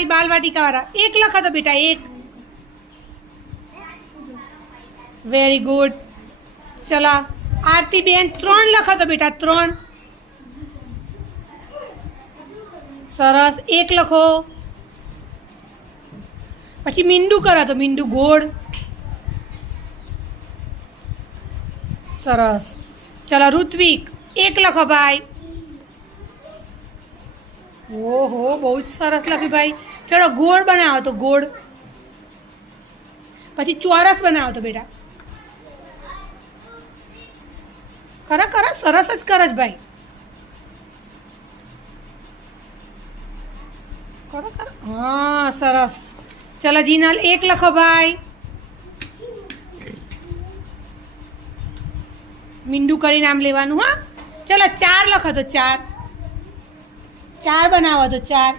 भाई बाल वाटिका वाला एक लखा तो बेटा एक वेरी गुड चला आरती बेन 3 लखा तो बेटा 3 सरस 1 लखो पछी मींडू करा तो मींडू गोड़ सरस चला ऋत्विक 1 लखो भाई ओहो बहुत सरस लगी भाई चलो गोड़ बनाओ तो गोड़ पछी चौरस बनाओ तो बेटा करा करा सरस ज करज भाई करा करा हाँ सरस चलो जीनल 1 लखो भाई मींडू करी नाम लेवानुं हाँ चलो 4 लखो तो 4 बनाओ तो 4